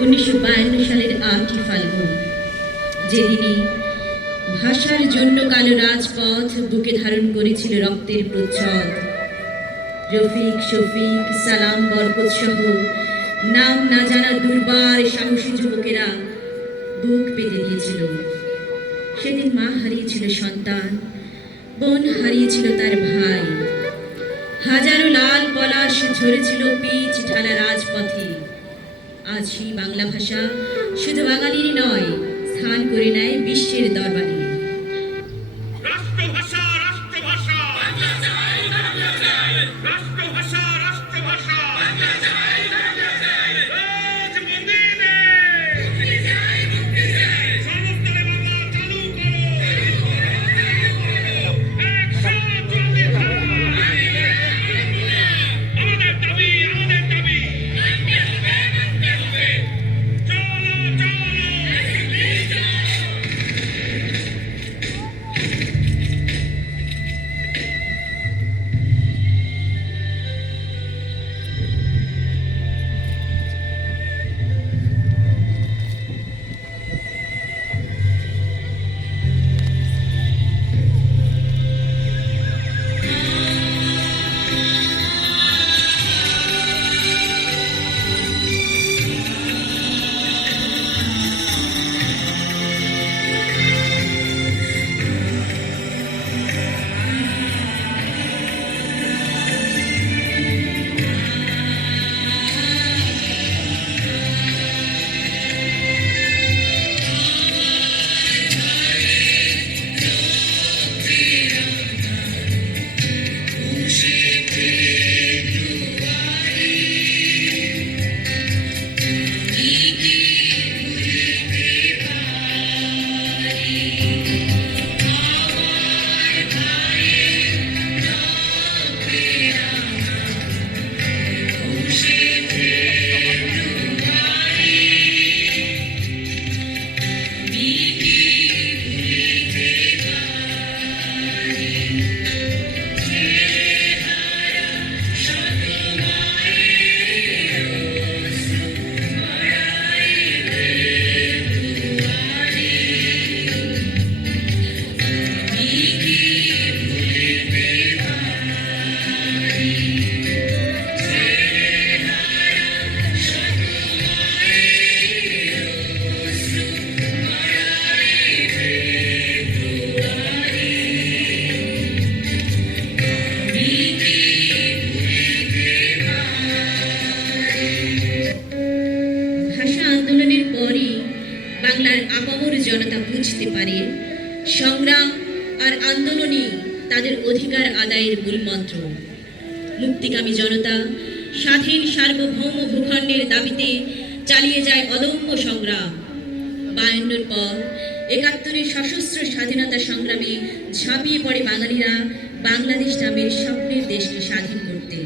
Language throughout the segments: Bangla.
1952 সালের 8ই ফাল্গুন, যেদিনই ভাষার জন্য কালো রাজপথ বুকে ধারণ করেছিল রক্তের প্রচ্ছদ। রফিক, শফিক, সালাম, বরকত সহ নাম না জানা দুর্বার সাহসী যুবকেরা বুক পেতে দিয়েছিল। সেদিন মা হারিয়েছিল সন্তান, বোন হারিয়েছিল তার ভাই। হাজারো লাল পলাশ ঝরেছিল পিচ ঢালা রাজপথে। আজ সেই বাংলা ভাষা শুধু বাঙালির নয়, স্থান করে নেয় বিশ্বের দরবারে। রাষ্ট্রভাষা রাষ্ট্রভাষা রাষ্ট্রভাষা রাষ্ট্রভাষা সমস্তরে বাংলা চালু করো। আমাদের দাবি আমাদের দাবি। চলো বাংলার আপামর জনতা বুঝতে পারে সংগ্রাম আর আন্দোলনই তাদের অধিকার আদায়ের মূল মন্ত্র। মুক্তিকামী জনতা স্বাধীন সার্বভৌম ভূখণ্ডের দাবিতে চালিয়ে যায় অদম্য সংগ্রাম। 52-র পর 71-এর সশস্ত্র স্বাধীনতা সংগ্রামে ঝাঁপিয়ে পড়ে বাঙালিরা বাংলাদেশ নামের স্বপ্নের দেশকে স্বাধীন করতে।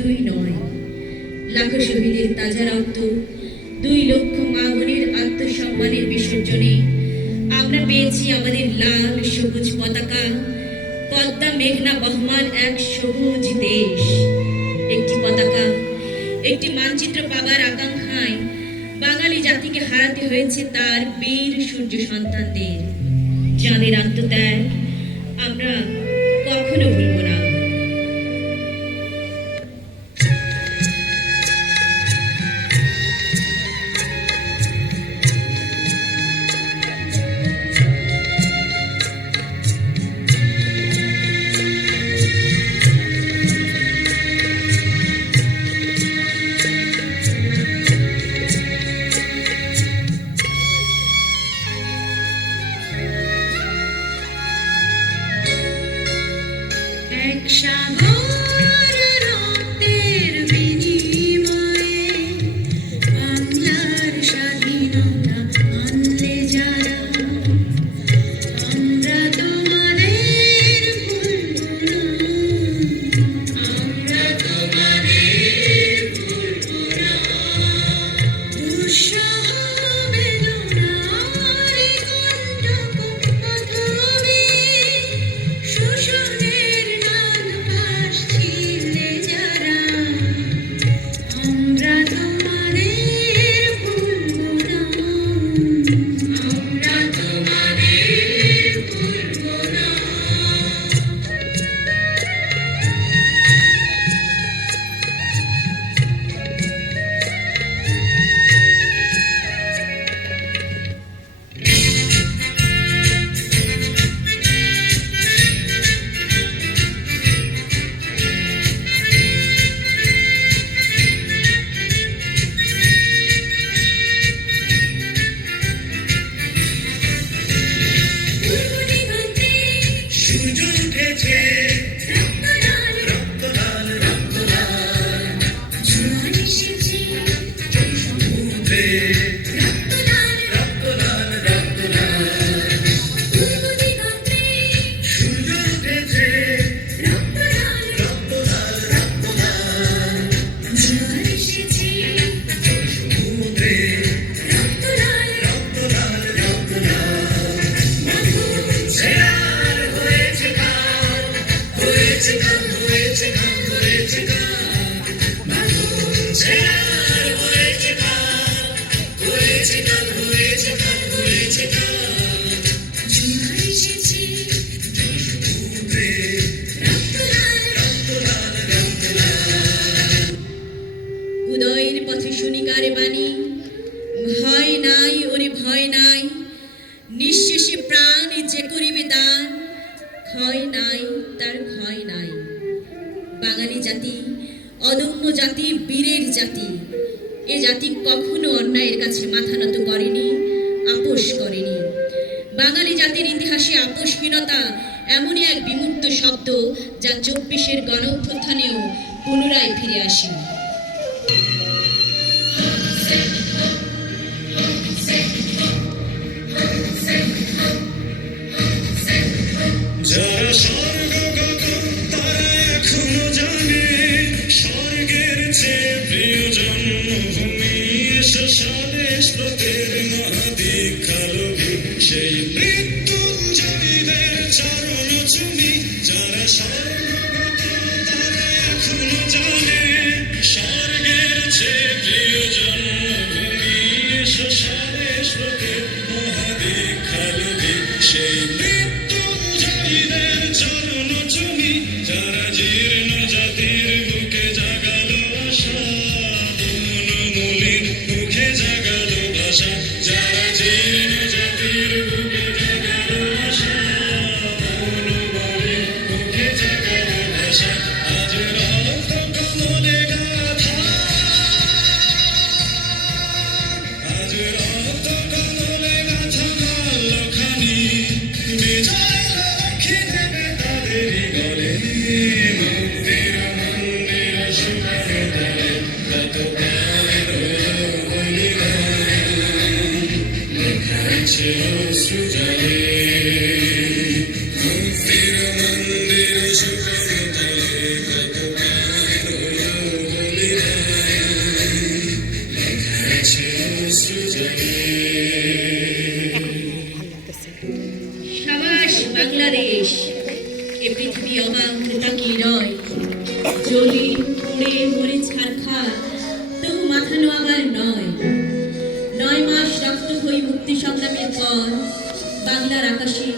দুই নয়, লাখো শহীদের তাজা রক্ত, 2 লক্ষ মা বোনের আত্মসম্মানের বিসর্জনে আমরা পেয়েছি আমাদের লাল সবুজ পতাকা, পদ্মা মেঘনা বহমান এক সবুজ দেশ। একটি পতাকা, একটি মানচিত্র পাবার আকাঙ্ক্ষায় বাঙালি জাতিকে হারাতে হয়েছে তার বীর সূর্য সন্তানদের, যাদের আত্মত্যাগ আমরা কখনো ভুলব না। এক সাগর রক্তের বিনিময়ে বাংলার স্বাধীনতা আনলে যারা, আমরা তোমাদের ভুলব না, আমরা তোমাদের ভুলব না। দুঃসহ বেদনার কণ্টক পথবে শোষণের নাগ ভাসছিলে যারা, আমরা তোমাদের ভুলব না, আমরা তোমাদের ভুলব না। পূর্বদিগন্তে সূর্য উঠেছে রক্তলাল রক্তলাল রক্তলাল জোয়ার এসেছে, সমুদ্রে রক্তলাল রক্তলাল রক্তলাল পূর্বদিগন্তে সূর্য উঠেছে রক্তলাল রক্তলাল রক্তলাল জোয়ার এসেছে, সমুদ্রে রক্তলাল রক্তলাল রক্তলাল মাধুর ছেড়ার হয়েছে গান হয়েছে গান হয়েছে গান হয়েছে গান মাধুর ছেড়ার হয়েছে গান হয়েছে গান হয়েছে গান হয়েছে গান জোয়ার এসেছে, সমুদ্রে রক্তলাল রক্তলাল রক্তলাল উদয়ের পথে শুনিকারে বাণী, ভয় নাই ওরে ভয় নাই, নিঃশেষে প্রাণ যে করিবে দান, ক্ষয় নাই তার ক্ষয় নাই। বাঙালি জাতি অদম্য জাতি, বীরের জাতি। এ জাতি কখনো অন্যায়ের কাছে মাথা নত করেনি, আপোষ করেনি। বাঙালি জাতির ইতিহাসে আপোষহীনতা এমনই এক বিমূর্ত শব্দ যা 24-এর গণ অভ্যুত্থানেও পুনরায় ফিরে আসে। যারা স্বর্গগত তারা এখনো জানে স্বর্গের চেয়ে প্রিয় জন্মভূমি, এসে স্বদেশ ব্রতের মহাদীক্ষালোভী সেই মৃত্যুঞ্জয়ীদের চরণ চুমি। যারা স্বর্গগত তারা এখনো জানে স্বর্গের চেয়ে প্রিয় জন্মভূমি, এসে স্বদেশ ব্রতের মহাদীক্ষালোভী সেই মৃত্যুঞ্জয়ীদের চরণ চুমি। যারা জীর্ণ জাতির বুকে জাগালো আশা, বনমূলির মুখে জাগালো ভাষা। যারা জীর্ণ জাতির বুকে জাগালো আশা, বনমূলির মুখে জাগালো বাংলাদেশ। এ পৃথিবী অবাক তাকিয়ে রয়, জ্বলি পুড়ে মরে ছারখার, তবু মাথা নোয়াবার নয়। 9 মাস রক্ত হয়ে মুক্তি সংগ্রামের পর বাংলার আকাশে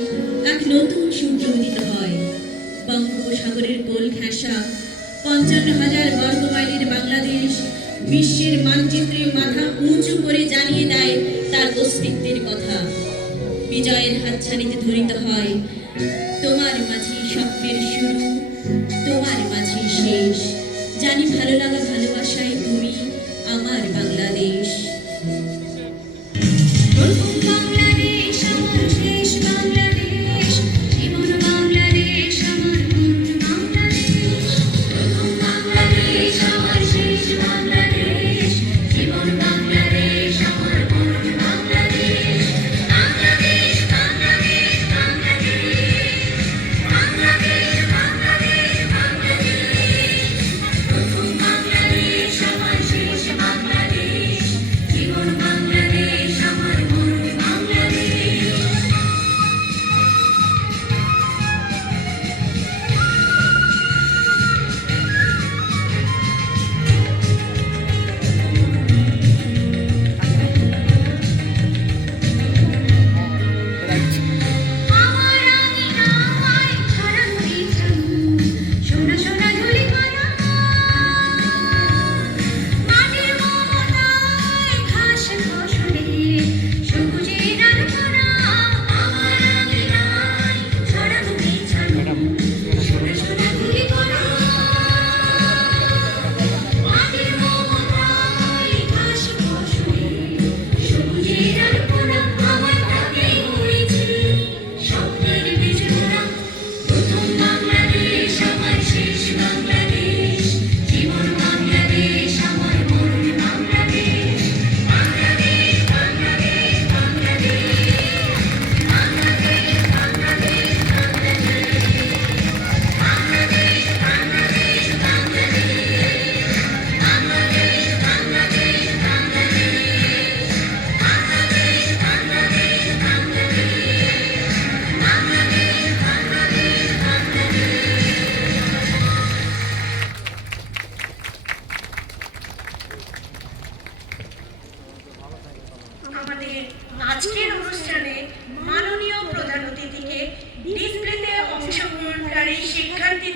এক নতুন সূর্য উদিত হয়। বঙ্গোপসাগরের কোল ঘেঁষা 55,000 বর্গ মাইলের বাংলাদেশ বিশ্বের মানচিত্রে মাথা উঁচু করে জানিয়ে দেয় তার অস্তিত্বের কথা। বিজয়ের হাতছানিতে ধ্বনিত হয়, তোমার মাঝে স্বপ্নের শুরু, তোমার মাঝে শেষ। জানি ভালো লাগা ভালোবাসায় তুমি আমার বাংলাদেশ। প্রথম বাংলাদেশ আমার শেষ বাংলাদেশ, জীবন বাংলাদেশ আমার মন বাংলাদেশ। প্রথম বাংলাদেশ আমার শেষ বাংলাদেশ, জীবন বাংলাদেশ আমার মন বাংলাদেশ। বাংলাদেশ বাংলাদেশ বাংলাদেশ, বাংলাদেশ বাংলাদেশ বাংলাদেশ। প্রথম বাংলাদেশ আমার শেষ বাংলাদেশ, জীবন বাংলাদেশ আমার মন বাংলাদেশ। আমার আঙিনায় ছড়ানো বিছানো সোনা সোনা ঝুলি করা, মাটির মমতায় ঘাস ফসলে সবুজের আলো ভরা। আমার আঙিনায় ছড়ানো বিছানো সোনা সোনা ঝুলি করা, মাটির মমতায় ঘাস ফসলে সবুজের আলো ভরা। আমার তাকেই হয়েছে স্বপ্নের বীজ মোরা। প্রথম বাংলাদেশ আমার শেষ বাংলাদেশ, জীবন বাংলাদেশ আমার মন বাংলাদেশ। বাংলাদেশ বাংলাদেশ বাংলাদেশ, বাংলাদেশ বাংলাদেশ বাংলাদেশ, বাংলাদেশ বাংলাদেশ বাংলাদেশ, বাংলাদেশ বাংলাদেশ আমাদের আজকের অনুষ্ঠানে মাননীয় প্রধান অতিথিকে ডিসপ্লেতে অংশগ্রহণকারী শিক্ষার্থীদের